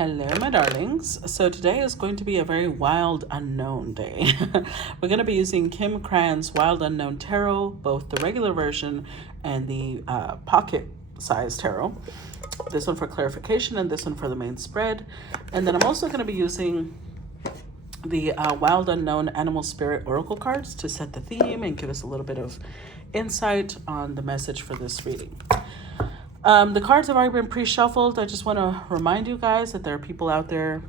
Hello, my darlings. So today is going to be a very wild unknown day. We're going to be using Kim Cran's Wild Unknown Tarot, both the regular version and the pocket size tarot. This one for clarification and this one for the main spread. And then I'm also going to be using the Wild Unknown Animal Spirit Oracle cards to set the theme and give us a little bit of insight on the message for this reading. The cards have already been pre-shuffled. I just want to remind you guys that there are people out there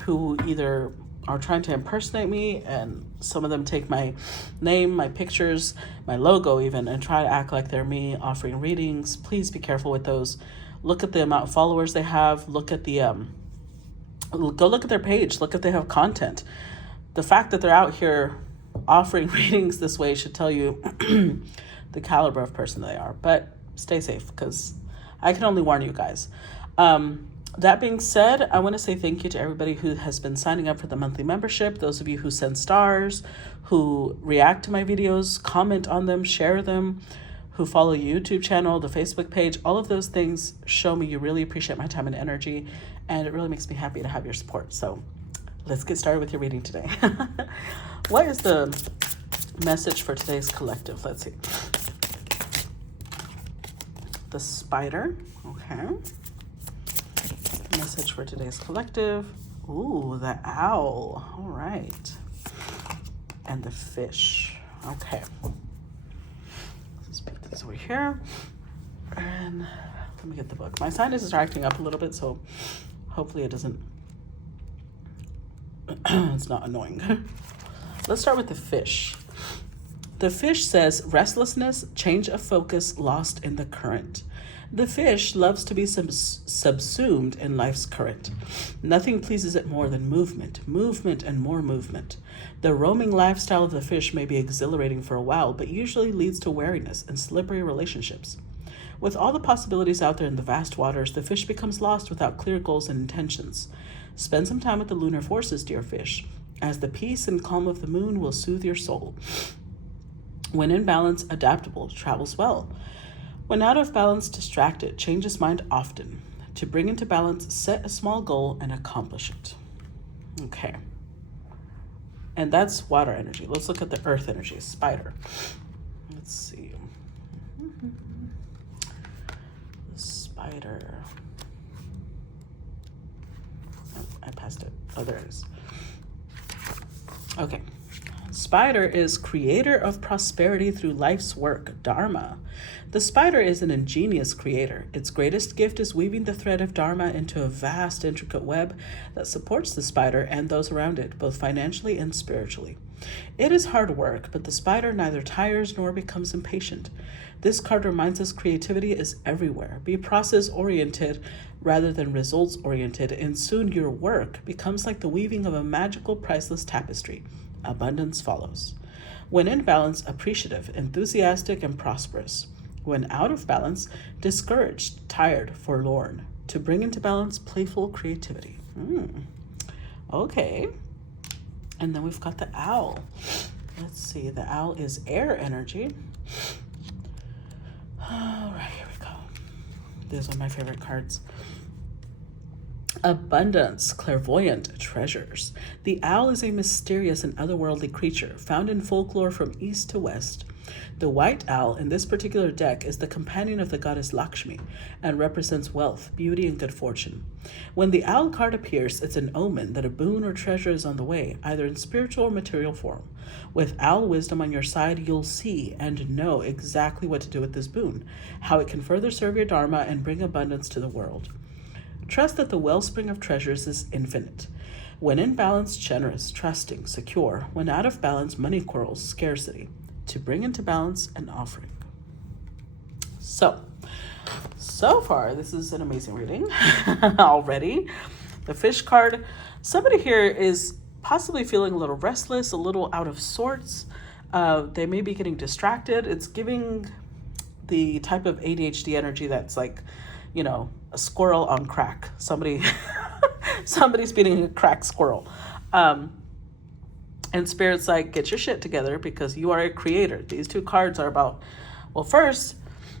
who either are trying to impersonate me, and some of them take my name, my pictures, my logo even, and try to act like they're me offering readings. Please be careful with those. Look at the amount of followers they have. Look at the go look at their page. Look if they have content. The fact that they're out here offering readings this way should tell you the caliber of person they are. But stay safe, because I can only warn you guys. That being said, I want to say thank you to everybody who has been signing up for the monthly membership. Those of you who send stars, who react to my videos, comment on them, share them, who follow YouTube channel, the Facebook page, all of those things show me you really appreciate my time and energy, and it really makes me happy to have your support. So let's get started with your reading today. What is the message for today's collective? Let's see. The spider, okay. Message for today's collective. Ooh, the owl, all right. And the fish, okay. Let's put this over here. And let me get the book. My sinus is acting up a little bit, so hopefully it doesn't, it's not annoying. Let's start with the fish. The fish says, restlessness, change of focus, lost in the current. The fish loves to be subsumed in life's current. Nothing pleases it more than movement, movement and more movement. The roaming lifestyle of the fish may be exhilarating for a while, but usually leads to wariness and slippery relationships. With all the possibilities out there in the vast waters, the fish becomes lost without clear goals and intentions. Spend some time with the lunar forces, dear fish, as the peace and calm of the moon will soothe your soul. When in balance, adaptable, travels well. When out of balance, distracted, changes mind often. To bring into balance, set a small goal and accomplish it. Okay. And that's water energy. Let's look at the earth energy, spider. Let's see. The spider. Oh, I passed it. Oh, there it is. Okay. Spider is creator of prosperity through life's work, Dharma. The spider is an ingenious creator. Its greatest gift is weaving the thread of Dharma into a vast, intricate web that supports the spider and those around it, both financially and spiritually. It is hard work, but the spider neither tires nor becomes impatient. This card reminds us creativity is everywhere. Be process-oriented rather than results-oriented, and soon your work becomes like the weaving of a magical, priceless tapestry. Abundance follows. When in balance, appreciative, enthusiastic, and prosperous. When out of balance, discouraged, tired, forlorn. To bring into balance, playful creativity. Okay. And then we've got the owl. Let's see, the owl is air energy. All right, here we go. These are my favorite cards. Abundance, clairvoyant treasures. The owl is a mysterious and otherworldly creature found in folklore from east to west. The white owl in this particular deck is the companion of the goddess Lakshmi and represents wealth, beauty, and good fortune. When the owl card appears, it's an omen that a boon or treasure is on the way, either in spiritual or material form. With owl wisdom on your side, you'll see and know exactly what to do with this boon, how it can further serve your dharma and bring abundance to the world. Trust that the wellspring of treasures is infinite. When in balance, generous, trusting, secure. When out of balance, money quarrels, scarcity. To bring into balance, an offering. So far, this is an amazing reading already. The fish card. Somebody here is possibly feeling a little restless, a little out of sorts. They may be getting distracted. It's giving the type of ADHD energy that's like, you know, a squirrel on crack. Somebody's beating a crack squirrel. And Spirit's like, get your shit together because you are a creator. These two cards are about, well, first,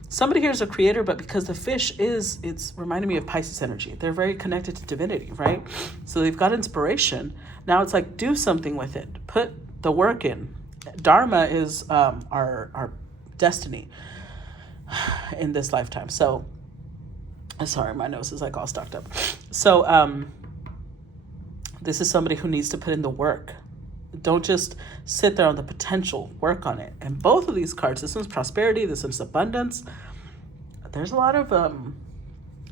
Somebody here is a creator, but because the fish it's reminding me of Pisces energy. They're very connected to divinity, right? So they've got inspiration. Now it's like, do something with it. Put the work in. Dharma is our destiny in this lifetime. So, sorry, my nose is like all stuck up. So this is somebody who needs to put in the work. Don't just sit there on the potential, work on it. And both of these cards, this one's prosperity, this one's abundance. There's a lot of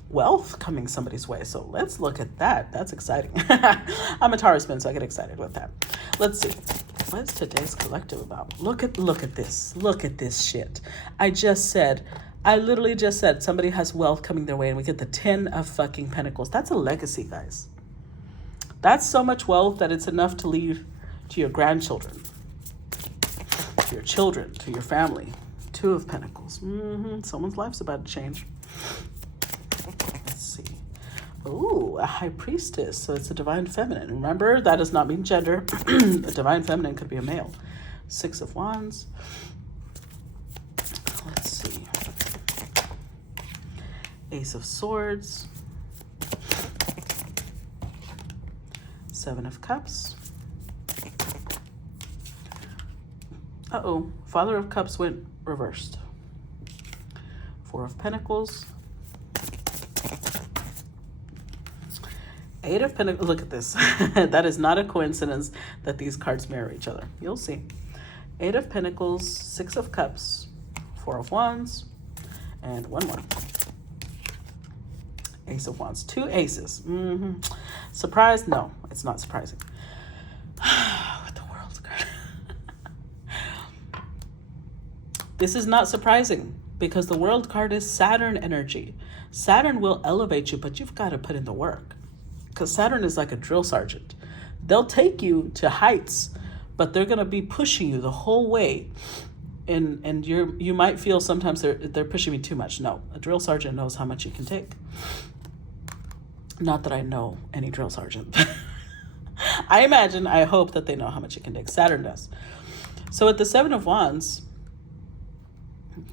wealth coming somebody's way. So let's look at that. That's exciting. I'm a Taurus man, so I get excited with that. Let's see. What's today's collective about? Look at this. Look at this shit. I literally just said somebody has wealth coming their way, and we get the 10 of fucking Pentacles. That's a legacy, guys. That's so much wealth that it's enough to leave to your grandchildren, to your children, to your family. 2 of Pentacles. Someone's life's about to change. Let's see. Ooh, a High Priestess. So it's a Divine Feminine. Remember, that does not mean gender. A Divine Feminine could be a male. 6 of Wands. Let's see. Ace of Swords. 7 of Cups. Uh-oh. Father of Cups went reversed. 4 of Pentacles. 8 of Pentacles. Look at this. That is not a coincidence that these cards mirror each other. You'll see. 8 of Pentacles, 6 of Cups, 4 of Wands, and 1 more. Ace of Wands. 2 aces. Surprise? No, it's not surprising. With the World's card. This is not surprising because the World card is Saturn energy. Saturn will elevate you, but you've got to put in the work. Because Saturn is like a drill sergeant. They'll take you to heights, but they're going to be pushing you the whole way. And you might feel sometimes they're pushing me too much. No, a drill sergeant knows how much you can take. Not that I know any drill sergeant. I hope that they know how much you can take. Saturn does. So at the 7 of Wands,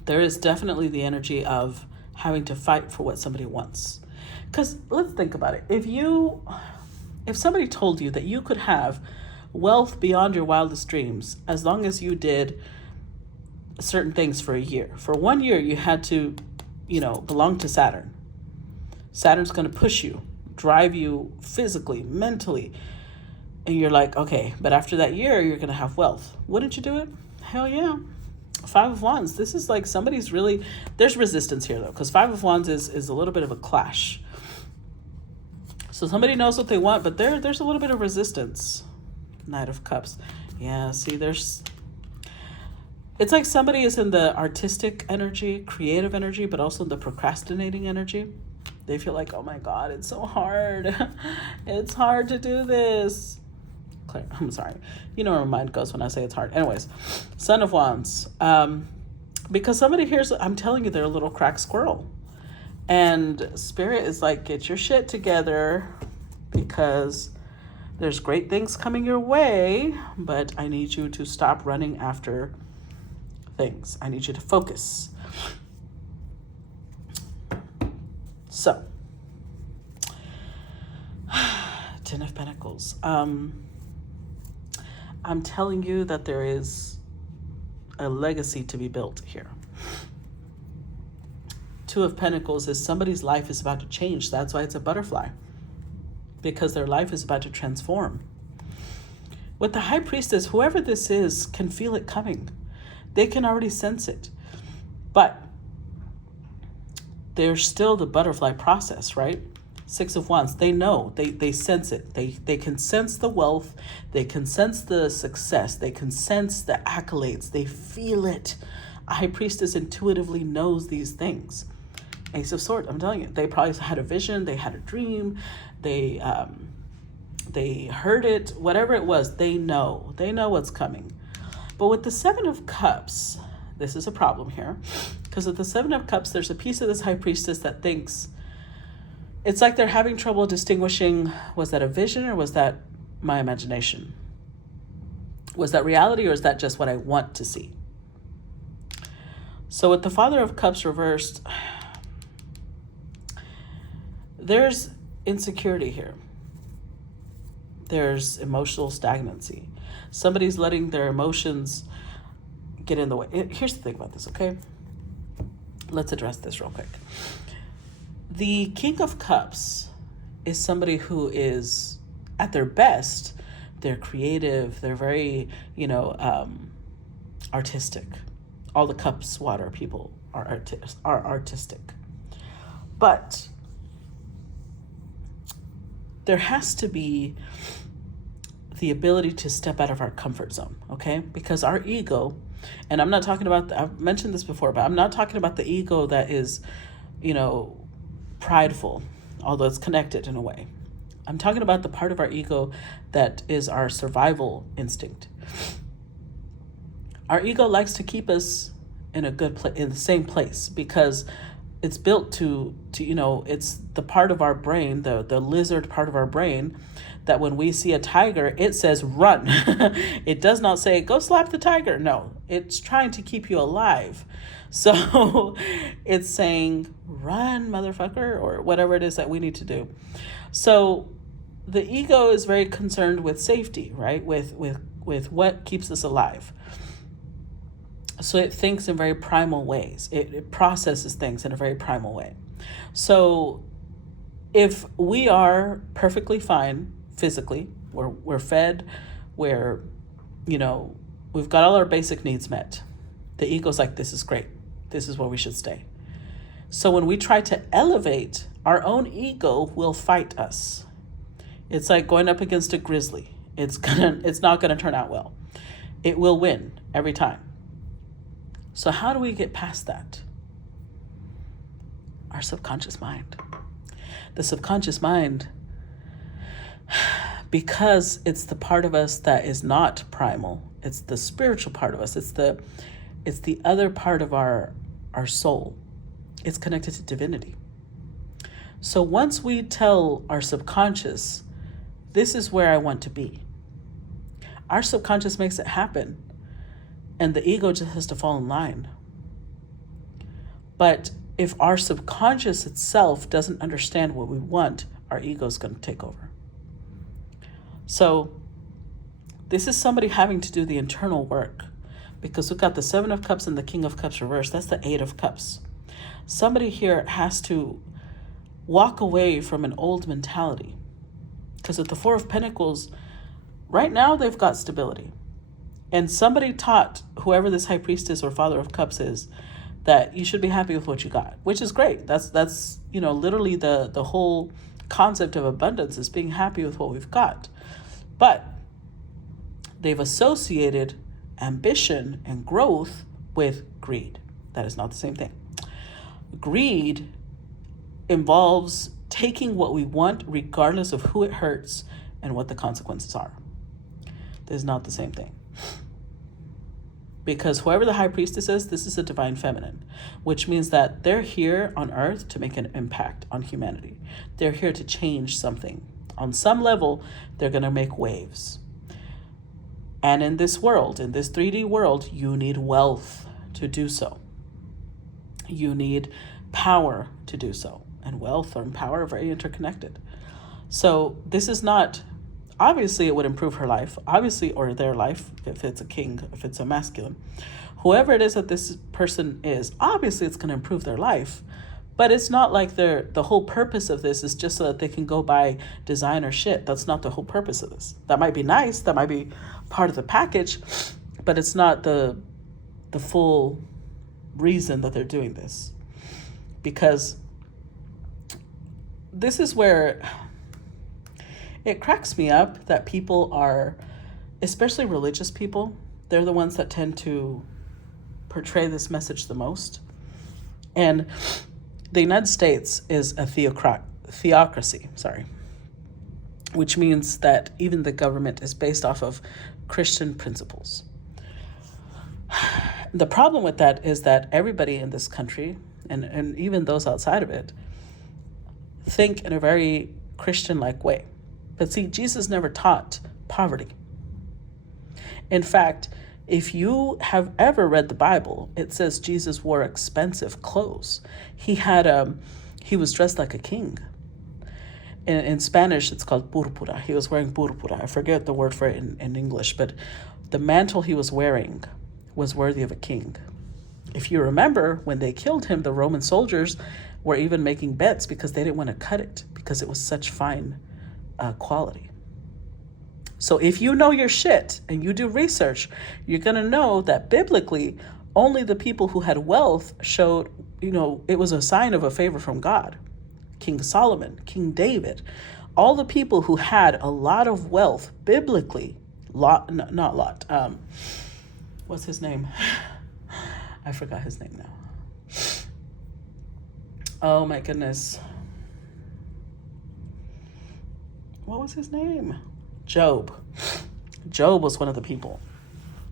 there is definitely the energy of having to fight for what somebody wants. Because let's think about it. If somebody told you that you could have wealth beyond your wildest dreams as long as you did certain things for a year. For 1 year, you had to, belong to Saturn. Saturn's going to push you, drive you physically, mentally. And you're like, okay, but after that year, you're going to have wealth. Wouldn't you do it? Hell yeah. 5 of Wands. This is like somebody's really, there's resistance here though, because 5 of Wands is a little bit of a clash. So somebody knows what they want, but there's a little bit of resistance. Knight of Cups. Yeah, see, it's like somebody is in the artistic energy, creative energy, but also the procrastinating energy. They feel like, oh my God, it's so hard. It's hard to do this. I'm sorry. You know where my mind goes when I say it's hard. Anyways, Son of Wands. Because somebody here's, I'm telling you, they're a little cracked squirrel. And Spirit is like, get your shit together because there's great things coming your way, but I need you to stop running after things. I need you to focus. So, 10 of Pentacles. I'm telling you that there is a legacy to be built here. 2 of Pentacles is somebody's life is about to change. That's why it's a butterfly. Because their life is about to transform. With the High Priestess, whoever this is can feel it coming. They can already sense it. But there's still the butterfly process, right? 6 of Wands, they know, they sense it. They can sense the wealth. They can sense the success. They can sense the accolades. They feel it. A High Priestess intuitively knows these things. Ace of Swords, I'm telling you, they probably had a vision. They had a dream. They heard it, whatever it was, they know what's coming. But with the 7 of Cups, this is a problem here, because with the 7 of Cups, there's a piece of this High Priestess that thinks, it's like they're having trouble distinguishing, was that a vision or was that my imagination? Was that reality or is that just what I want to see? So with the Father of Cups reversed, there's insecurity here. There's emotional stagnancy. Somebody's letting their emotions get in the way. Here's the thing about this, okay? Let's address this real quick. The King of Cups is somebody who is at their best. They're creative. They're very, artistic. All the cups water people are artistic. But there has to be the ability to step out of our comfort zone, okay? Because our ego, and I'm not talking about, I've mentioned this before, but I'm not talking about the ego that is, prideful, although it's connected in a way. I'm talking about the part of our ego that is our survival instinct. Our ego likes to keep us in a good place, in the same place, because it's built to it's the part of our brain, the lizard part of our brain, that when we see a tiger, it says run. It does not say go slap the tiger. No, it's trying to keep you alive. So it's saying run, motherfucker, or whatever it is that we need to do. So the ego is very concerned with safety, right? With what keeps us alive. So it thinks in very primal ways. It processes things in a very primal way. So if we are perfectly fine physically, we're fed, we've got all our basic needs met, the ego's like, this is great. This is where we should stay. So when we try to elevate, our own ego will fight us. It's like going up against a grizzly. It's not gonna turn out well. It will win every time. So how do we get past that? Our subconscious mind. The subconscious mind, because it's the part of us that is not primal, it's the spiritual part of us, it's the other part of our soul. It's connected to divinity. So once we tell our subconscious, this is where I want to be, our subconscious makes it happen. And the ego just has to fall in line. But if our subconscious itself doesn't understand what we want, our ego is going to take over. So this is somebody having to do the internal work, because we've got the Seven of Cups and the King of Cups reversed. That's the Eight of Cups. Somebody here has to walk away from an old mentality, because with the Four of Pentacles, right now they've got stability. And somebody taught whoever this High Priestess or Father of Cups is that you should be happy with what you got, which is great. That's literally the whole concept of abundance is being happy with what we've got. But they've associated ambition and growth with greed. That is not the same thing. Greed involves taking what we want regardless of who it hurts and what the consequences are. That is not the same thing. Because whoever the High Priestess is, this is a divine feminine, which means that they're here on earth to make an impact on humanity. They're here to change something. On some level, they're going to make waves. And in this world, in this 3D world, you need wealth to do so. You need power to do so. And wealth and power are very interconnected. So this is not... Obviously, it would improve her life, obviously, or their life, if it's a king, if it's a masculine. Whoever it is that this person is, obviously it's going to improve their life. But it's not like the whole purpose of this is just so that they can go buy designer shit. That's not the whole purpose of this. That might be nice. That might be part of the package. But it's not the full reason that they're doing this. Because this is where... It cracks me up that people are, especially religious people, they're the ones that tend to portray this message the most. And the United States is a theocracy, which means that even the government is based off of Christian principles. The problem with that is that everybody in this country, and even those outside of it, think in a very Christian-like way. But see, Jesus never taught poverty. In fact, If you have ever read the Bible, it says Jesus wore expensive clothes. He was dressed like a king. In Spanish, it's called púrpura. He was wearing púrpura. I forget the word for it in English, but the mantle he was wearing was worthy of a king. If you remember, when they killed him, the Roman soldiers were even making bets because they didn't want to cut it because it was such fine quality. So if you know your shit and you do research, you're going to know that biblically, only the people who had wealth showed, it was a sign of a favor from God. King Solomon, King David, all the people who had a lot of wealth biblically, what's his name? I forgot his name now. Oh my goodness. What was his name? Job. Job was one of the people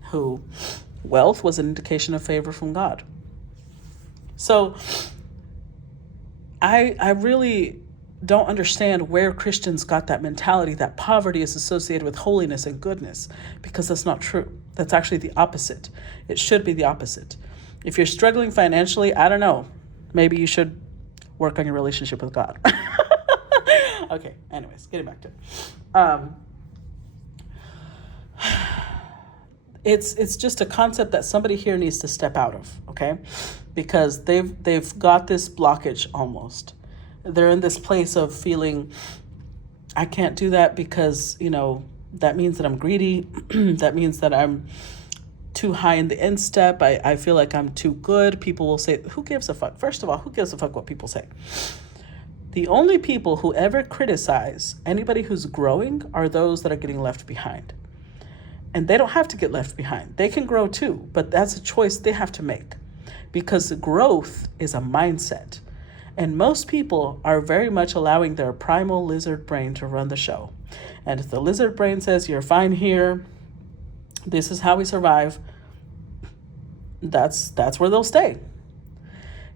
who wealth was an indication of favor from God. So I really don't understand where Christians got that mentality that poverty is associated with holiness and goodness, because that's not true. That's actually the opposite. It should be the opposite. If you're struggling financially, I don't know, maybe you should work on your relationship with God. Okay, anyways, getting back to it. It's just a concept that somebody here needs to step out of, okay? Because they've got this blockage almost. They're in this place of feeling, I can't do that because, that means that I'm greedy. That means that I'm too high in the instep. I feel like I'm too good. People will say, who gives a fuck? First of all, who gives a fuck what people say? The only people who ever criticize anybody who's growing are those that are getting left behind. And they don't have to get left behind. They can grow too, but that's a choice they have to make, because growth is a mindset. And most people are very much allowing their primal lizard brain to run the show. And if the lizard brain says, you're fine here, this is how we survive, that's where they'll stay.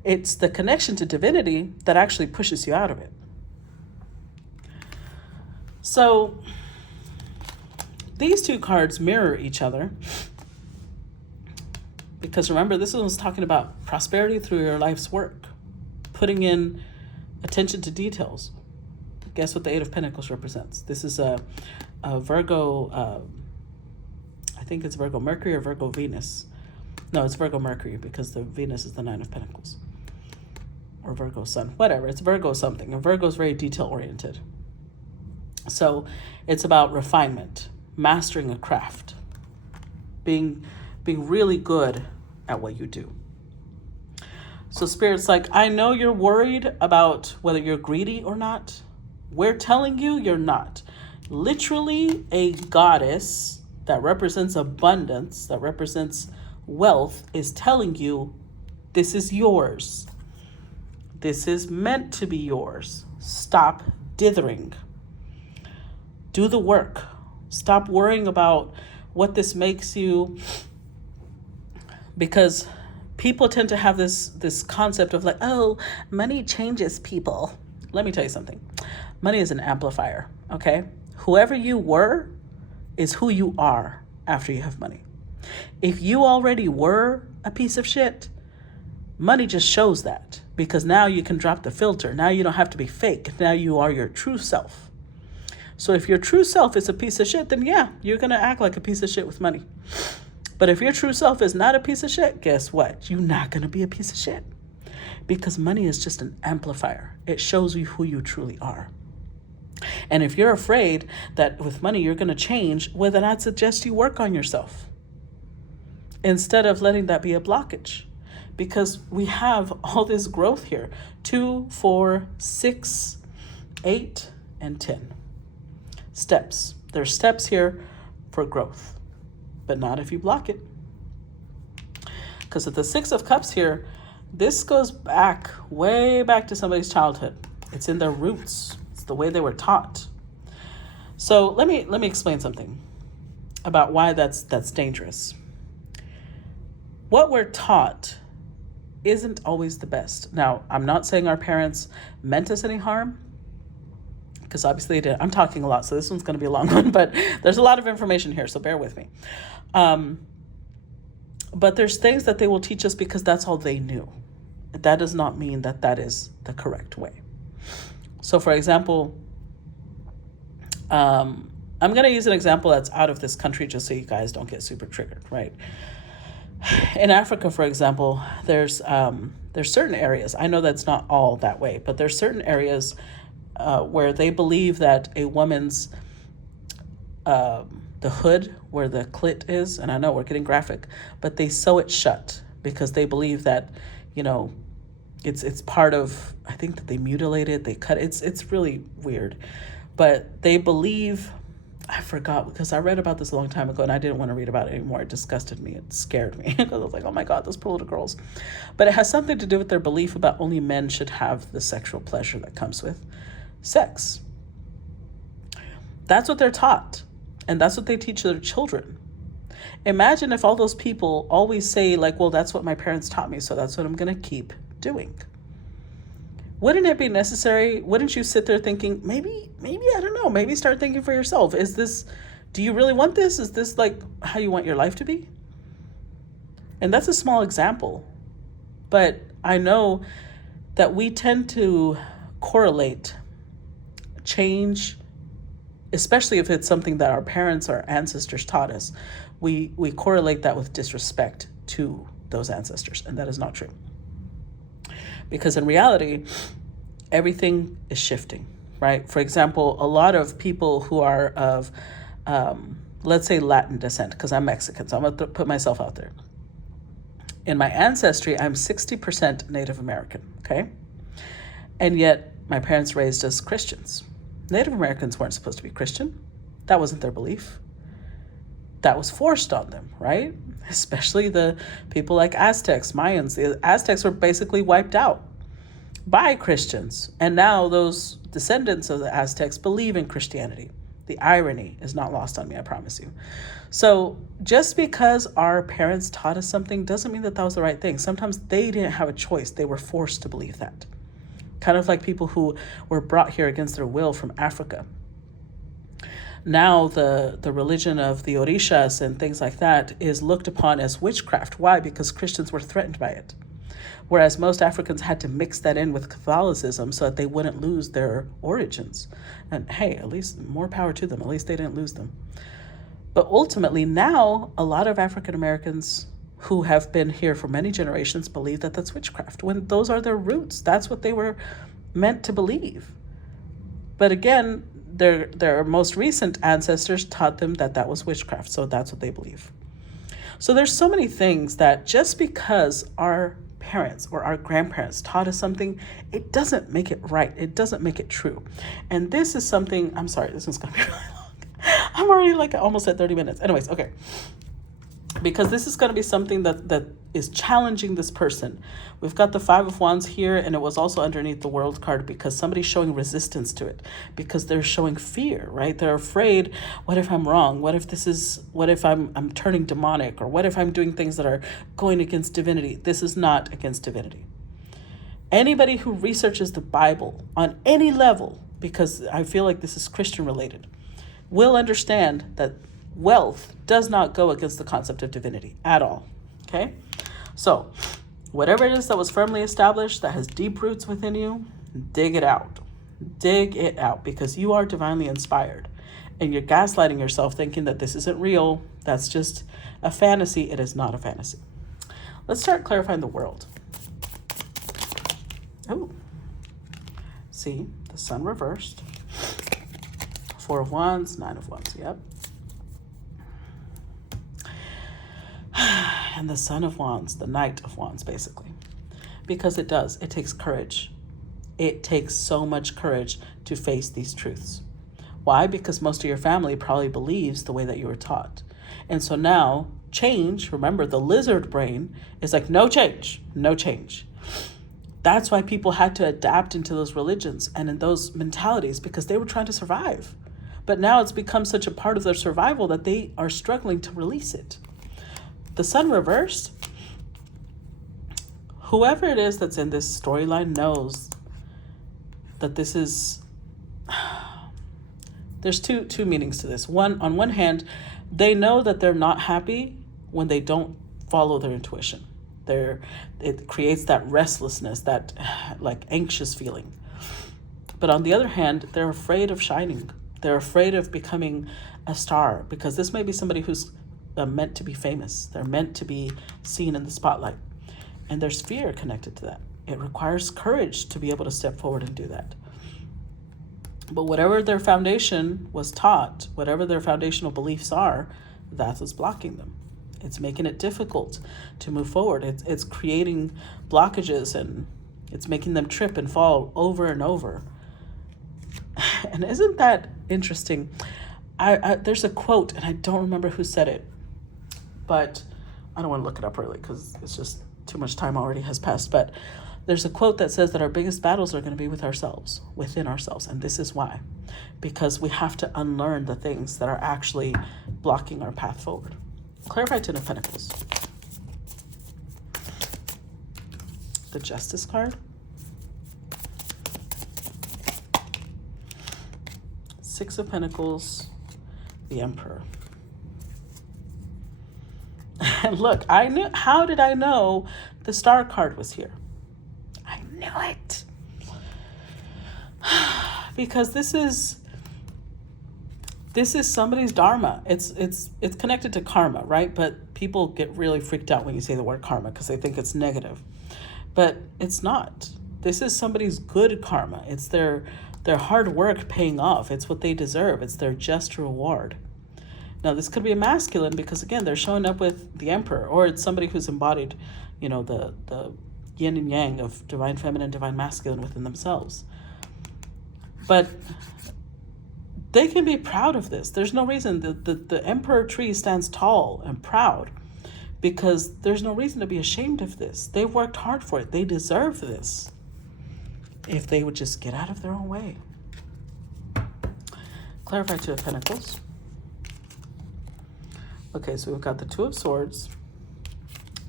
It's the connection to divinity that actually pushes you out of it. So these two cards mirror each other, because remember, this was talking about prosperity through your life's work, putting in attention to details. Guess what the Eight of Pentacles represents? This is a Virgo, I think it's Virgo Mercury or Virgo Venus. No, it's Virgo Mercury, because the Venus is the Nine of Pentacles. Or Virgo Sun, whatever, it's Virgo something. And Virgo is very detail oriented. So it's about refinement, mastering a craft, being really good at what you do. So Spirit's like, I know you're worried about whether you're greedy or not. We're telling you you're not. Literally, a goddess that represents abundance, that represents wealth, is telling you this is yours. This is meant to be yours. Stop dithering. Do the work. Stop worrying about what this makes you, because people tend to have this concept of like, oh, money changes people. Let me tell you something. Money is an amplifier, okay? Whoever you were is who you are after you have money. If you already were a piece of shit, money just shows that, because now you can drop the filter. Now you don't have to be fake. Now you are your true self. So if your true self is a piece of shit, then yeah, you're going to act like a piece of shit with money. But if your true self is not a piece of shit, guess what? You're not going to be a piece of shit, because money is just an amplifier. It shows you who you truly are. And if you're afraid that with money you're going to change, well, then I'd suggest you work on yourself instead of letting that be a blockage, because we have all this growth here. 2, 4, 6, 8, and 10. Steps. There's steps here for growth, but not if you block it. Because with the 6 of Cups here, this goes back, way back to somebody's childhood. It's in their roots. It's the way they were taught. So let me explain something about why that's dangerous. What we're taught isn't always the best. Now, I'm not saying our parents meant us any harm, because obviously they did. I'm talking a lot, so this one's going to be a long one, but there's a lot of information here, so bear with me. But there's things that they will teach us because that's all they knew. That does not mean that that is the correct way. So, for example, I'm going to use an example that's out of this country just so you guys don't get super triggered, right? In Africa, for example, there's certain areas. I know that's not all that way, but there's certain areas where they believe that a woman's the hood where the clit is, and I know we're getting graphic, but they sew it shut because they believe that, you know, it's part of, I think that they mutilate it, they cut it. It's really weird. But they believe, I forgot because I read about this a long time ago and I didn't want to read about it anymore. It disgusted me. It scared me because I was like, oh my God, those poor little girls. But it has something to do with their belief about only men should have the sexual pleasure that comes with sex. That's what they're taught. And that's what they teach their children. Imagine if all those people always say like, well, that's what my parents taught me, so that's what I'm going to keep doing. Wouldn't it be necessary? Wouldn't you sit there thinking, maybe, I don't know, maybe start thinking for yourself. Do you really want this? Is this like how you want your life to be? And that's a small example. But I know that we tend to correlate change, especially if it's something that our parents or ancestors taught us. We correlate that with disrespect to those ancestors, and that is not true. Because in reality, everything is shifting, right? For example, a lot of people who are of, let's say, Latin descent, because I'm Mexican, so I'm going to put myself out there. In my ancestry, I'm 60% Native American, okay? And yet, my parents raised us Christians. Native Americans weren't supposed to be Christian. That wasn't their belief. That was forced on them, right? Especially the people like Aztecs, Mayans. The Aztecs were basically wiped out by Christians. And now those descendants of the Aztecs believe in Christianity. The irony is not lost on me, I promise you. So just because our parents taught us something doesn't mean that that was the right thing. Sometimes they didn't have a choice. They were forced to believe that. Kind of like people who were brought here against their will from Africa. Now the religion of the Orishas and things like that is looked upon as witchcraft. Why? Because Christians were threatened by it. Whereas most Africans had to mix that in with Catholicism so that they wouldn't lose their origins. And hey, at least more power to them. At least they didn't lose them. But ultimately now, a lot of African Americans who have been here for many generations believe that that's witchcraft, when those are their roots. That's what they were meant to believe. But again, their most recent ancestors taught them that that was witchcraft, so that's what they believe. So there's so many things that just because our parents or our grandparents taught us something, it doesn't make it right. It doesn't make it true. And this is something, I'm sorry, this one's gonna be really long. I'm already like almost at 30 minutes. Anyways, okay. Because this is going to be something that is challenging this person. We've got the Five of Wands here, and it was also underneath the World card because somebody's showing resistance to it, because they're showing fear, right? They're afraid, what if I'm wrong? What if I'm turning demonic? Or what if I'm doing things that are going against divinity? This is not against divinity. Anybody who researches the Bible on any level, because I feel like this is Christian related, will understand that wealth does not go against the concept of divinity at all, okay? So whatever it is that was firmly established, that has deep roots within you, dig it out. Dig it out, because you are divinely inspired. And you're gaslighting yourself thinking that this isn't real. That's just a fantasy. It is not a fantasy. Let's start clarifying the world. Oh, see, the Sun reversed. Four of Wands, Nine of Wands, yep. And the Son of Wands, the Knight of Wands, basically. Because it does. It takes courage. It takes so much courage to face these truths. Why? Because most of your family probably believes the way that you were taught. And so now, change, remember, the lizard brain is like, no change, no change. That's why people had to adapt into those religions and in those mentalities, because they were trying to survive. But now it's become such a part of their survival that they are struggling to release it. The Sun reversed, whoever it is that's in this storyline knows that this is, there's two meanings to this. One, on one hand, they know that they're not happy when they don't follow their intuition. It creates that restlessness, that like anxious feeling. But on the other hand, they're afraid of shining. They're afraid of becoming a star, because this may be somebody who's meant to be famous. They're meant to be seen in the spotlight. And there's fear connected to that. It requires courage to be able to step forward and do that. But whatever their foundation was taught, whatever their foundational beliefs are, that's what's blocking them. It's making it difficult to move forward. It's creating blockages, and it's making them trip and fall over and over. And isn't that interesting? There's a quote, and I don't remember who said it, but I don't want to look it up really because it's just too much time already has passed. But there's a quote that says that our biggest battles are going to be with ourselves, within ourselves. And this is why. Because we have to unlearn the things that are actually blocking our path forward. Clarified Ten of Pentacles. The Justice card. Six of Pentacles. The Emperor. And look, I knew. How did I know the Star card was here? I knew it. Because this is somebody's dharma. It's connected to karma, right? But people get really freaked out when you say the word karma because they think it's negative. But it's not. This is somebody's good karma. It's their hard work paying off. It's what they deserve. It's their just reward. Now, this could be a masculine because, again, they're showing up with the Emperor, or it's somebody who's embodied, the yin and yang of divine feminine, divine masculine within themselves. But they can be proud of this. There's no reason. The Emperor tree stands tall and proud because there's no reason to be ashamed of this. They've worked hard for it. They deserve this if they would just get out of their own way. Clarify Two of Pentacles. Okay, so we've got the Two of Swords,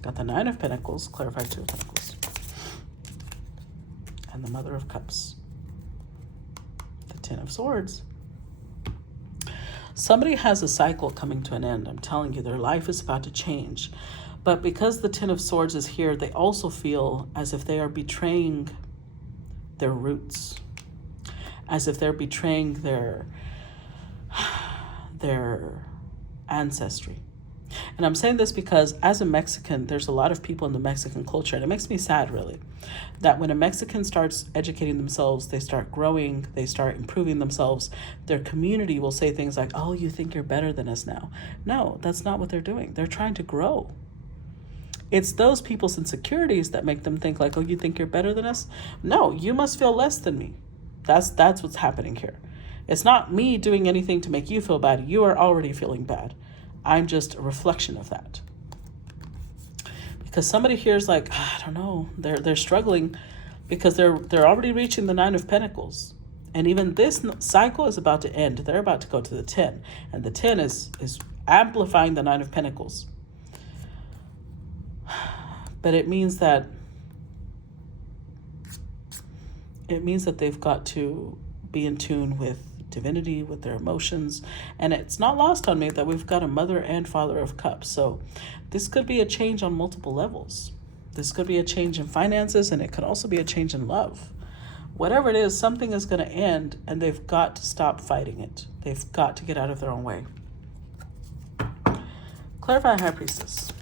got the Nine of Pentacles, clarify Two of Pentacles, and the Mother of Cups, the Ten of Swords. Somebody has a cycle coming to an end. I'm telling you, their life is about to change. But because the Ten of Swords is here, they also feel as if they are betraying their roots, as if they're betraying their ancestry. And I'm saying this because as a Mexican, there's a lot of people in the Mexican culture, and it makes me sad really, that when a Mexican starts educating themselves, they start growing, they start improving themselves, their community will say things like, oh, you think you're better than us now. No, that's not what they're doing. They're trying to grow. It's those people's insecurities that make them think like, oh, you think you're better than us? No, you must feel less than me. That's what's happening here. It's not me doing anything to make you feel bad. You are already feeling bad. I'm just a reflection of that. Because somebody here is like, I don't know, they're struggling because they're already reaching the Nine of Pentacles. And even this cycle is about to end. They're about to go to the 10. And the 10 is amplifying the Nine of Pentacles. But it means that they've got to be in tune with divinity, with their emotions. And it's not lost on me that we've got a Mother and Father of Cups. So this could be a change on multiple levels. This could be a change in finances, and it could also be a change in love. Whatever it is, something is going to end, and they've got to stop fighting it. They've got to get out of their own way. Clarify High Priestess.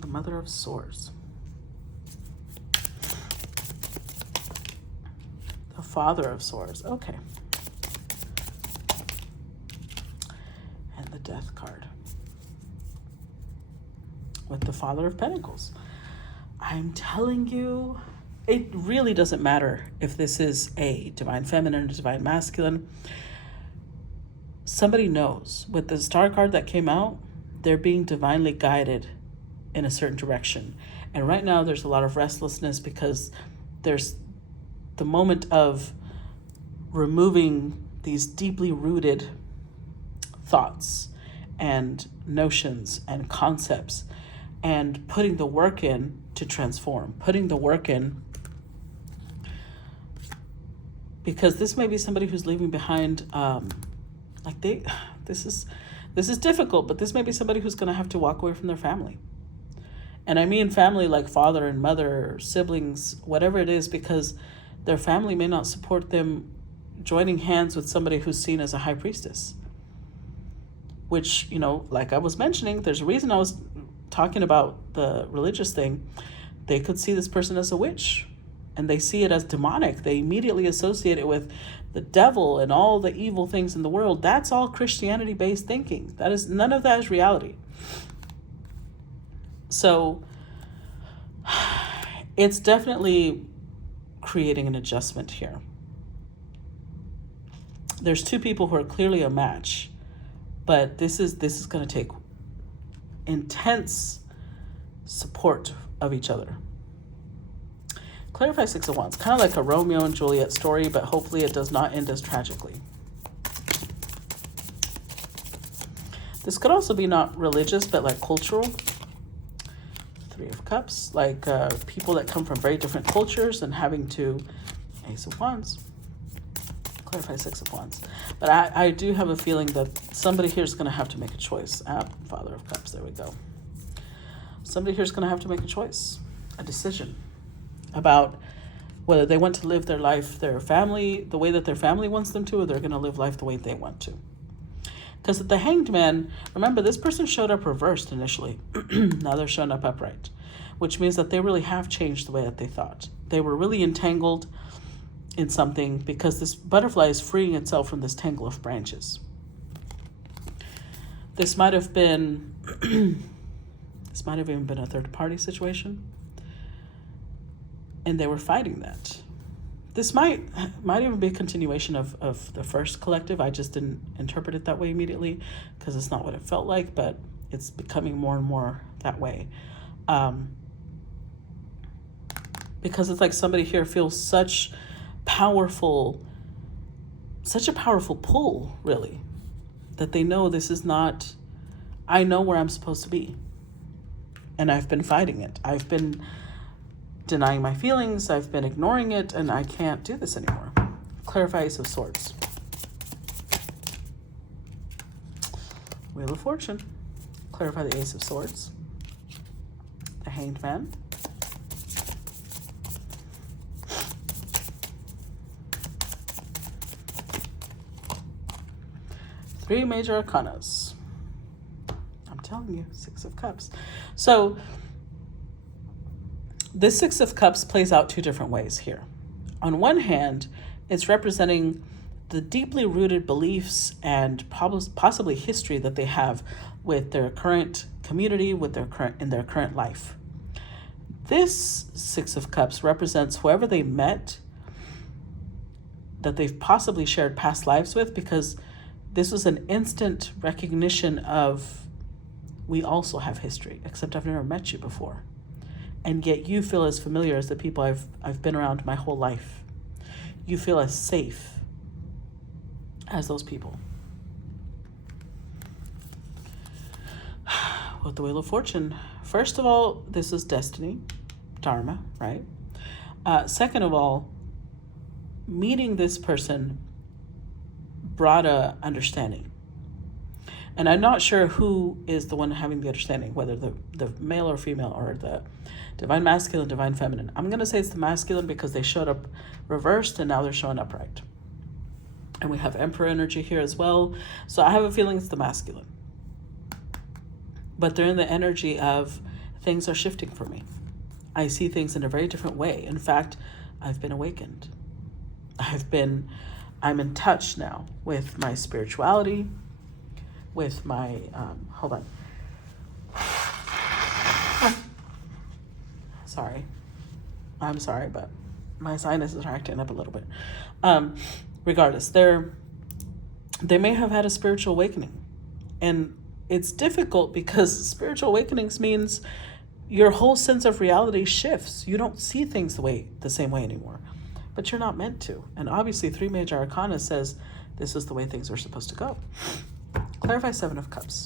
The Mother of Swords. The Father of Swords. Okay. And the Death card. With the Father of Pentacles. I'm telling you, it really doesn't matter if this is a divine feminine or divine masculine. Somebody knows. With the Star card that came out, they're being divinely guided in a certain direction. And right now there's a lot of restlessness because there's the moment of removing these deeply rooted thoughts and notions and concepts and putting the work in to transform, putting the work in, because this may be somebody who's leaving behind, this is This is difficult, but this may be somebody who's going to have to walk away from their family. And I mean family like father and mother, siblings, whatever it is, because their family may not support them joining hands with somebody who's seen as a high priestess. Which, like I was mentioning, there's a reason I was talking about the religious thing. They could see this person as a witch, and they see it as demonic. They immediately associate it with the devil and all the evil things in the world. That's all Christianity-based thinking. None of that is reality. So it's definitely creating an adjustment here. There's two people who are clearly a match, but this is going to take intense support of each other. Clarify Six of Wands, kind of like a Romeo and Juliet story, but hopefully it does not end as tragically. This could also be not religious, but like cultural. Three of Cups, like people that come from very different cultures and having to, Ace of Wands. Clarify Six of Wands. But I do have a feeling that somebody here is going to have to make a choice. Father of Cups, there we go. Somebody here is going to have to make a choice, a decision about whether they want to live their life, their family, the way that their family wants them to, or they're going to live life the way they want to. Because at the Hanged Man, remember, this person showed up reversed initially. Now they're showing up upright, which means that they really have changed the way that they thought. They were really entangled in something because this butterfly is freeing itself from this tangle of branches. This might have been, this might have even been a third party situation. And they were fighting that. This might even be a continuation of the first collective. I just didn't interpret it that way immediately because it's not what it felt like, but it's becoming more and more that way. Because it's like somebody here feels such a powerful pull, really, that they know this is not, I know where I'm supposed to be. And I've been fighting it. I've been denying my feelings, I've been ignoring it, and I can't do this anymore. Clarify Ace of Swords. Wheel of Fortune. Clarify the Ace of Swords. The Hanged Man. Three major arcanas. I'm telling you, Six of Cups. So this Six of Cups plays out two different ways here. On one hand, it's representing the deeply rooted beliefs and possibly history that they have with their current community, in their current life. This Six of Cups represents whoever they met that they've possibly shared past lives with, because this was an instant recognition of, we also have history, except I've never met you before. And yet you feel as familiar as the people I've been around my whole life. You feel as safe as those people. With the Wheel of Fortune, first of all, this is destiny, dharma, right? Second of all, meeting this person brought a understanding. And I'm not sure who is the one having the understanding, whether the male or female, or the divine masculine, divine feminine. I'm going to say it's the masculine because they showed up reversed and now they're showing up right. And we have Emperor energy here as well. So I have a feeling it's the masculine. But they're in the energy of things are shifting for me. I see things in a very different way. In fact, I've been awakened. I'm in touch now with my spirituality, with my, hold on. Sorry. I'm sorry, but my sinuses are acting up a little bit. Regardless, they may have had a spiritual awakening. And it's difficult because spiritual awakenings means your whole sense of reality shifts. You don't see things the same way anymore. But you're not meant to. And obviously, three major arcana says this is the way things are supposed to go. Clarify Seven of Cups.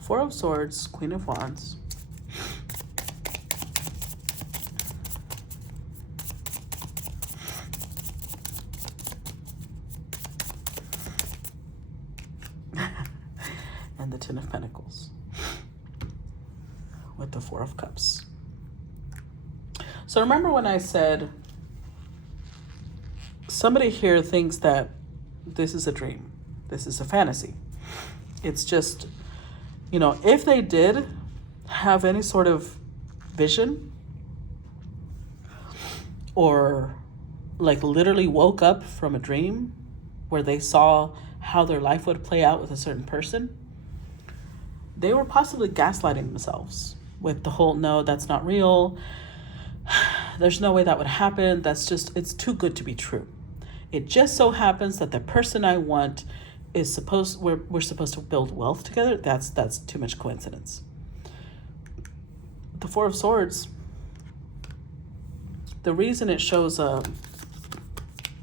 Four of Swords, Queen of Wands. Ten of Pentacles with the Four of Cups. So remember when I said somebody here thinks that this is a dream, this is a fantasy. It's just, you know, if they did have any sort of vision or like literally woke up from a dream where they saw how their life would play out with a certain person, they were possibly gaslighting themselves with the whole, no, that's not real. There's no way that would happen. That's just, it's too good to be true. It just so happens that the person I want is supposed, we're supposed to build wealth together. That's too much coincidence. The Four of Swords, the reason it shows a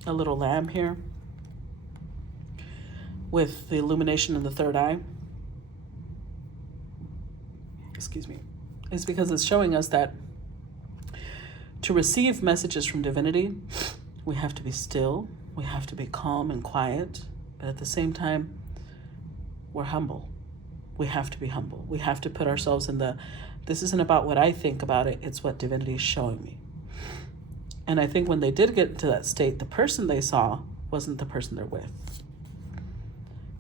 little lamb here with the illumination in the third eye, excuse me, is because it's showing us that to receive messages from divinity, we have to be still, we have to be calm and quiet, but at the same time, we're humble. We have to be humble. We have to put ourselves in this isn't about what I think about it, it's what divinity is showing me. And I think when they did get to that state, the person they saw wasn't the person they're with.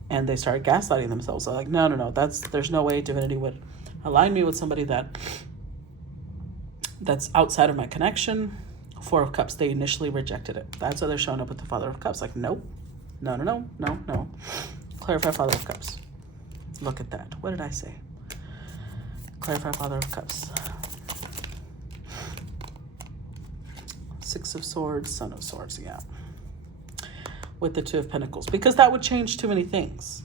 And they started gaslighting themselves. They're like, no, there's no way divinity would align me with somebody that's outside of my connection. Four of Cups, they initially rejected it. That's why they're showing up with the Father of Cups. Like, nope, no. Clarify Father of Cups. Look at that. What did I say? Clarify Father of Cups. Six of Swords, Son of Swords, yeah. With the Two of Pentacles. Because that would change too many things.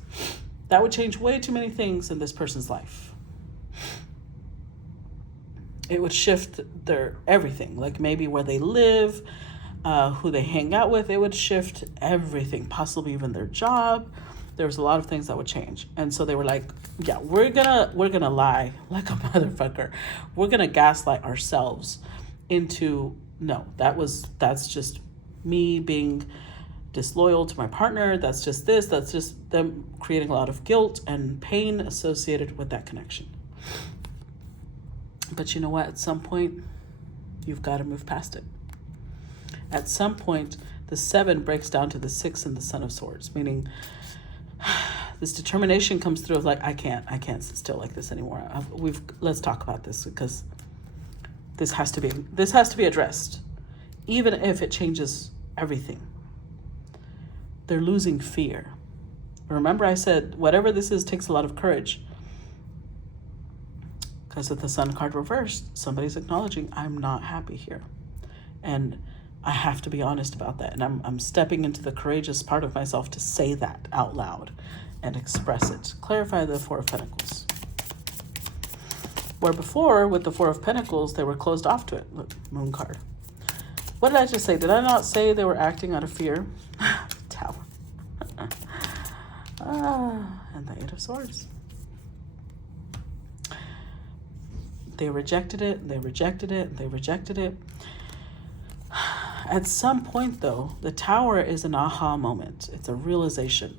That would change way too many things in this person's life. It would shift their everything. Like maybe where they live, who they hang out with. It would shift everything. Possibly even their job. There was a lot of things that would change. And so they were like, yeah, we're gonna lie like a motherfucker. We're gonna gaslight ourselves into, no, that's just me being disloyal to my partner. That's just this. That's just them creating a lot of guilt and pain associated with that connection. But you know what? At some point, you've got to move past it. At some point, the 7 breaks down to the 6 and the Son of Swords, meaning this determination comes through of like, I can't sit still like this anymore. Let's talk about this because this has to be addressed, even if it changes everything. They're losing fear. Remember I said, whatever this is takes a lot of courage. Because with the Sun card reversed, somebody's acknowledging, I'm not happy here. And I have to be honest about that. And I'm stepping into the courageous part of myself to say that out loud and express it. Clarify the Four of Pentacles. Where before, with the Four of Pentacles, they were closed off to it. Look, Moon card. What did I just say? Did I not say they were acting out of fear? Tower. And the Eight of Swords. They rejected it, they rejected it, they rejected it. At some point, though, the Tower is an aha moment. It's a realization.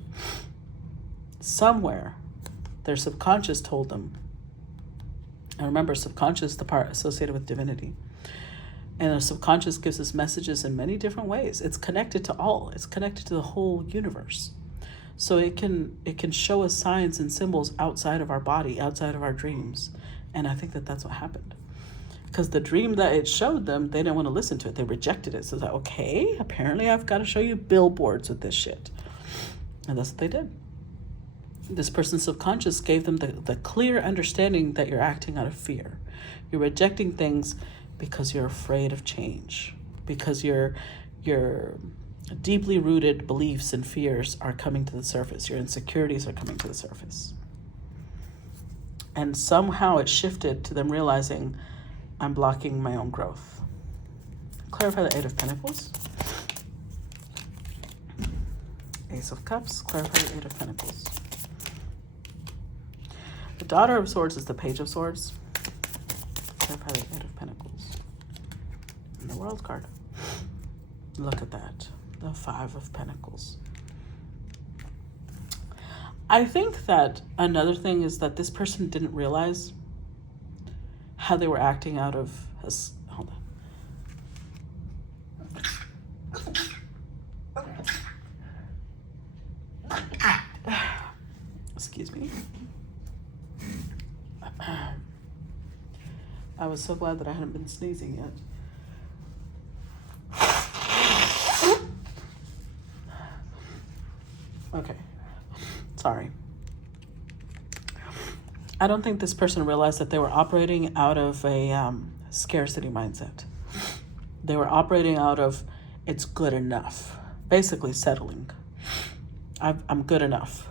Somewhere, their subconscious told them. And remember, subconscious, the part associated with divinity. And the subconscious gives us messages in many different ways. It's connected to all. It's connected to the whole universe. So it can show us signs and symbols outside of our body, outside of our dreams. And I think that's what happened. Because the dream that it showed them, they didn't want to listen to it. They rejected it. So it's like, okay, apparently I've got to show you billboards with this shit. And that's what they did. This person's subconscious gave them the clear understanding that you're acting out of fear. You're rejecting things because you're afraid of change. Because your deeply rooted beliefs and fears are coming to the surface. Your insecurities are coming to the surface. And somehow it shifted to them realizing, I'm blocking my own growth. Clarify the Eight of Pentacles. Ace of Cups. Clarify the Eight of Pentacles. The Daughter of Swords is the Page of Swords. Clarify the Eight of Pentacles. And the World card. Look at that. The Five of Pentacles. I think that another thing is that this person didn't realize how they were acting out of his, hold on. Excuse me. I was so glad that I hadn't been sneezing yet. Okay. Sorry. I don't think this person realized that they were operating out of a scarcity mindset. They were operating out of, it's good enough. Basically settling. I'm good enough.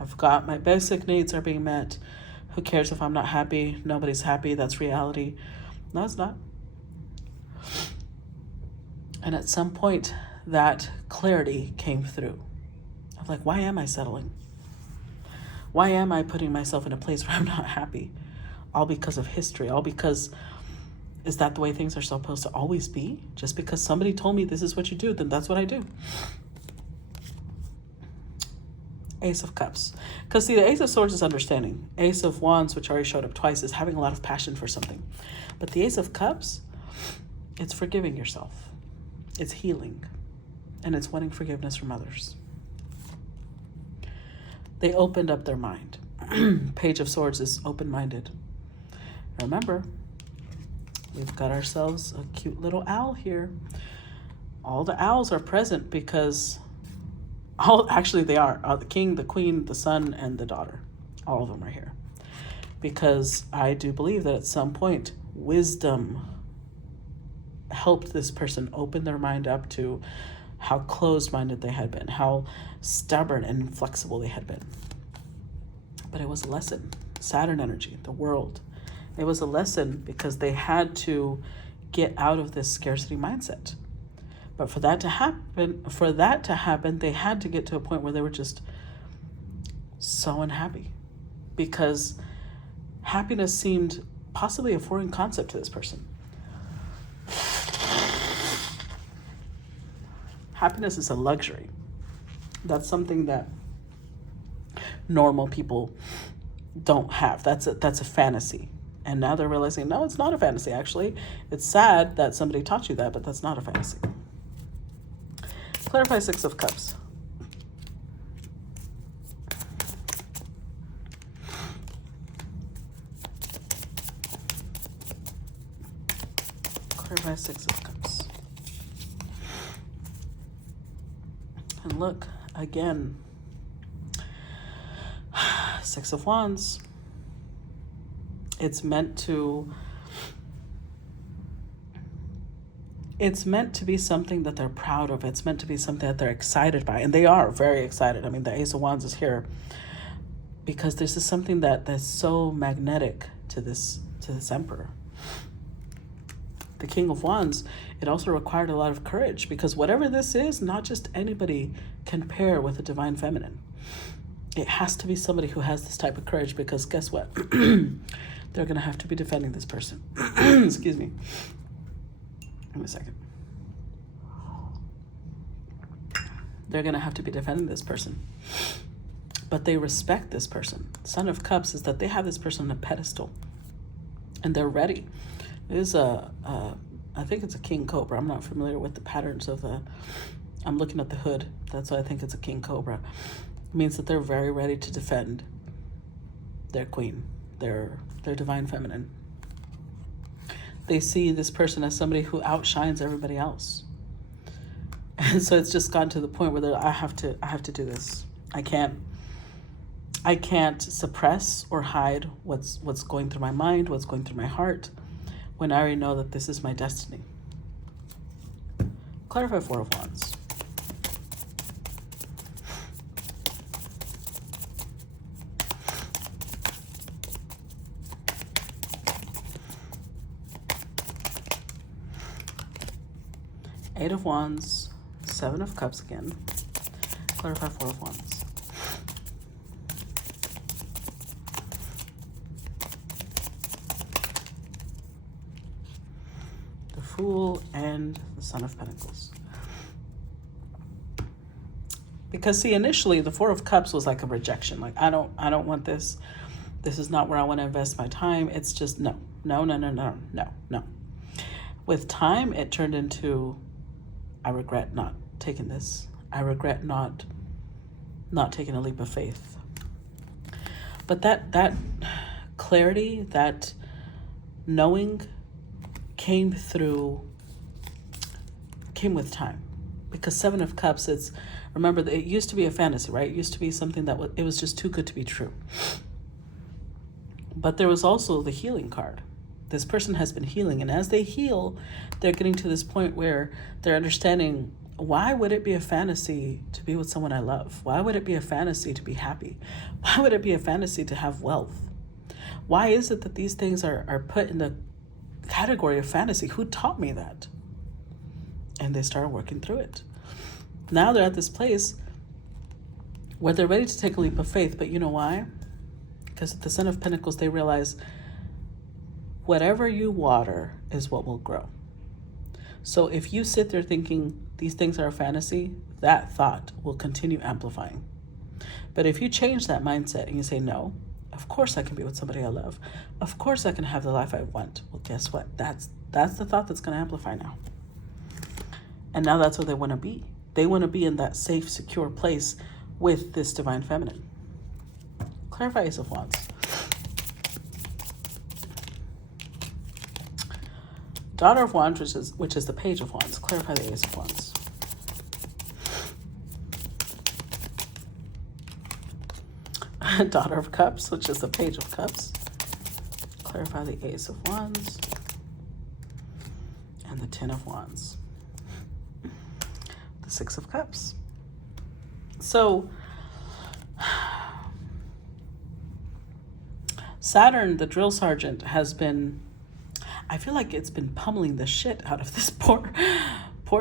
I've got my basic needs are being met. Who cares if I'm not happy? Nobody's happy. That's reality. No, it's not. And at some point, that clarity came through. I'm like, why am I settling? Why am I putting myself in a place where I'm not happy? All because of history. All because, is that the way things are supposed to always be? Just because somebody told me this is what you do, then that's what I do. Ace of Cups. Because see, the Ace of Swords is understanding. Ace of Wands, which already showed up twice, is having a lot of passion for something. But the Ace of Cups, it's forgiving yourself. It's healing. And it's wanting forgiveness from others. They opened up their mind. Page of Swords is open-minded. Remember, we've got ourselves a cute little owl here. All the owls are present because... actually, they are. The king, the queen, the son, and the daughter. All of them are here. Because I do believe that at some point, wisdom helped this person open their mind up to how closed-minded they had been, how stubborn and inflexible they had been. But it was a lesson. Saturn energy, the world. It was a lesson because they had to get out of this scarcity mindset. But for that to happen, they had to get to a point where they were just so unhappy because happiness seemed possibly a foreign concept to this person. Happiness is a luxury. That's something that normal people don't have. That's a fantasy. And now they're realizing, no, it's not a fantasy, actually. It's sad that somebody taught you that, but that's not a fantasy. Clarify Six of Cups. Clarify Six of Cups. And look, again, Six of Wands. It's meant to be something that they're proud of. It's meant to be something that they're excited by. And they are very excited. I mean, the Ace of Wands is here because this is something that's so magnetic to this emperor. The King of Wands, it also required a lot of courage because whatever this is, not just anybody can pair with a divine feminine. It has to be somebody who has this type of courage because guess what? They're going to have to be defending this person. Excuse me. Give me a second. They're going to have to be defending this person. But they respect this person. Son of Cups is that they have this person on a pedestal. And they're ready. It is I think it's a king cobra. I'm not familiar with the patterns of I'm looking at the hood. That's why I think it's a king cobra. It means that they're very ready to defend their queen, their divine feminine. They see this person as somebody who outshines everybody else. And so it's just gotten to the point where I have to do this. I can't suppress or hide what's going through my mind, what's going through my heart, when I already know that this is my destiny. Clarify Four of Wands. Eight of Wands, Seven of Cups again. Clarify Four of Wands. The Fool and the Son of Pentacles. Because see, initially the Four of Cups was like a rejection. Like, I don't want this. This is not where I want to invest my time. It's just no. With time, it turned into, I regret not taking this. I regret not taking a leap of faith. But that clarity, that knowing came with time. Because Seven of Cups, remember, it used to be a fantasy, right? It used to be something it was just too good to be true. But there was also the healing card. This person has been healing, and as they heal, they're getting to this point where they're understanding, why would it be a fantasy to be with someone I love? Why would it be a fantasy to be happy? Why would it be a fantasy to have wealth? Why is it that these things are put in the category of fantasy? Who taught me that? And they started working through it. Now they're at this place where they're ready to take a leap of faith. But you know why? Because at the Son of Pentacles, they realize whatever you water is what will grow. So if you sit there thinking these things are a fantasy, that thought will continue amplifying. But if you change that mindset and you say, no, of course I can be with somebody I love. Of course I can have the life I want. Well, guess what? That's the thought that's going to amplify now. And now that's where they want to be. They want to be in that safe, secure place with this divine feminine. Clarify Ace of Wands. Daughter of Wands, which is the Page of Wands. Clarify the Ace of Wands. Daughter of Cups, which is the Page of Cups. Clarify the Ace of Wands. And the Ten of Wands. The Six of Cups. So Saturn, the drill sergeant, has been, I feel like it's been pummeling the shit out of this poor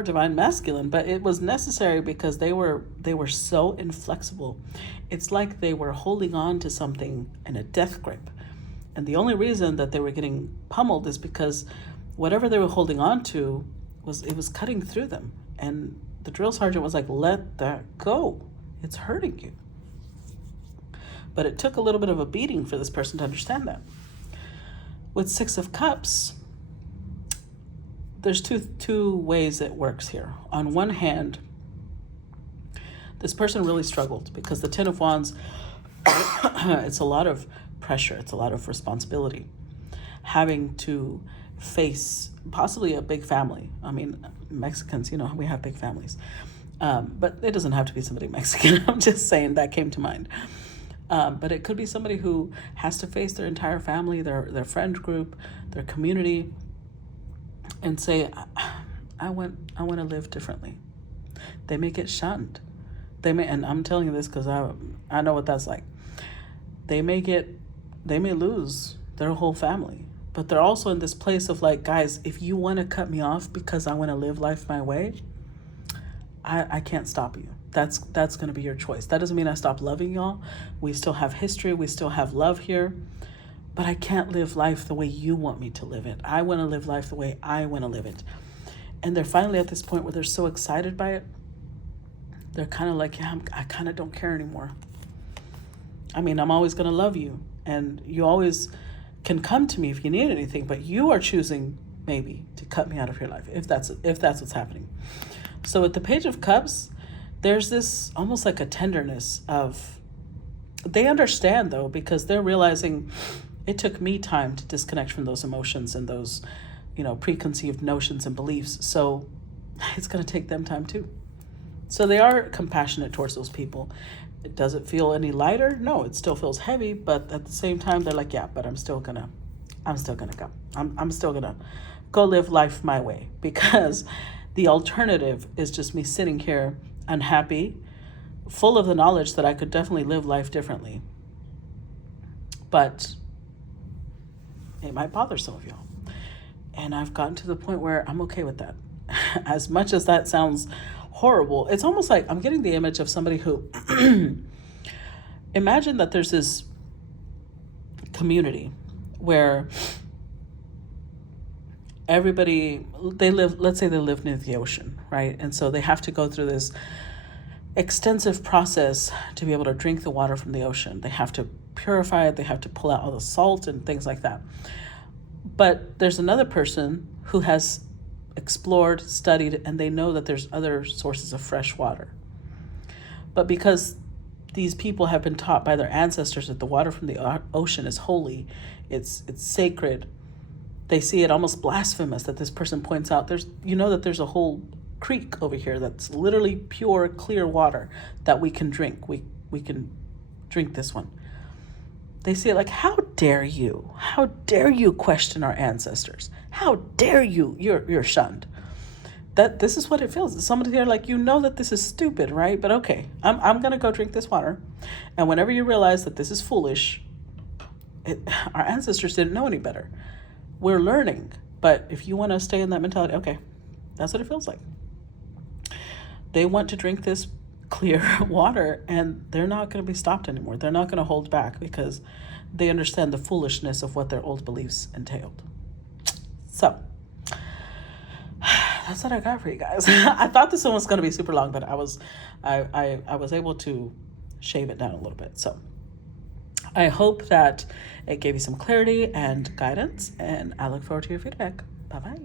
divine masculine, but it was necessary because they were so inflexible. It's like they were holding on to something in a death grip. And the only reason that they were getting pummeled is because whatever they were holding on to was cutting through them. And the drill sergeant was like, let that go. It's hurting you. But it took a little bit of a beating for this person to understand that. With Six of Cups, there's two ways it works here. On one hand, this person really struggled because the Ten of Wands, it's a lot of pressure. It's a lot of responsibility. Having to face possibly a big family. I mean, Mexicans, we have big families. But it doesn't have to be somebody Mexican. I'm just saying that came to mind. But it could be somebody who has to face their entire family, their friend group, their community, and say, I want to live differently. They may get shunned. And I'm telling you this because I know what that's like. They may lose their whole family, but they're also in this place of like, guys, if you want to cut me off because I want to live life my way, I can't stop you. That's going to be your choice. That doesn't mean I stop loving y'all. We still have history. We still have love here. But I can't live life the way you want me to live it. I want to live life the way I want to live it. And they're finally at this point where they're so excited by it. They're kind of like, yeah, I kind of don't care anymore. I mean, I'm always going to love you. And you always can come to me if you need anything. But you are choosing maybe to cut me out of your life if that's what's happening. So with the Page of Cups, there's this almost like a tenderness of, they understand though, because they're realizing it took me time to disconnect from those emotions and those, preconceived notions and beliefs. So it's going to take them time too. So they are compassionate towards those people. Does it feel any lighter? No, it still feels heavy, but at the same time, they're like, yeah, but I'm still gonna go. I'm still gonna go live life my way, because the alternative is just me sitting here unhappy, full of the knowledge that I could definitely live life differently. But it might bother some of y'all. And I've gotten to the point where I'm okay with that. As much as that sounds horrible, it's almost like I'm getting the image of somebody who, imagine that there's this community where everybody, let's say they live near the ocean, right? And so they have to go through this extensive process to be able to drink the water from the ocean. They have to purify it, they have to pull out all the salt and things like that. But there's another person who has explored, studied, and they know that there's other sources of fresh water. But because these people have been taught by their ancestors that the water from the ocean is holy, it's sacred, they see it almost blasphemous that this person points out, that there's a whole creek over here that's literally pure, clear water that we can drink. We can drink this one. They see it like, how dare you? How dare you question our ancestors? How dare you? You're shunned. This is what it feels. Somebody there like, that this is stupid, right? But okay, I'm gonna go drink this water. And whenever you realize that this is foolish, our ancestors didn't know any better. We're learning. But if you want to stay in that mentality, okay, that's what it feels like. They want to drink this clear water, and they're not going to be stopped anymore. They're not going to hold back because they understand the foolishness of what their old beliefs entailed. So that's what I got for you guys. I thought this one was going to be super long, but I was able to shave it down a little bit. So I hope that it gave you some clarity and guidance, and I look forward to your feedback. Bye-bye.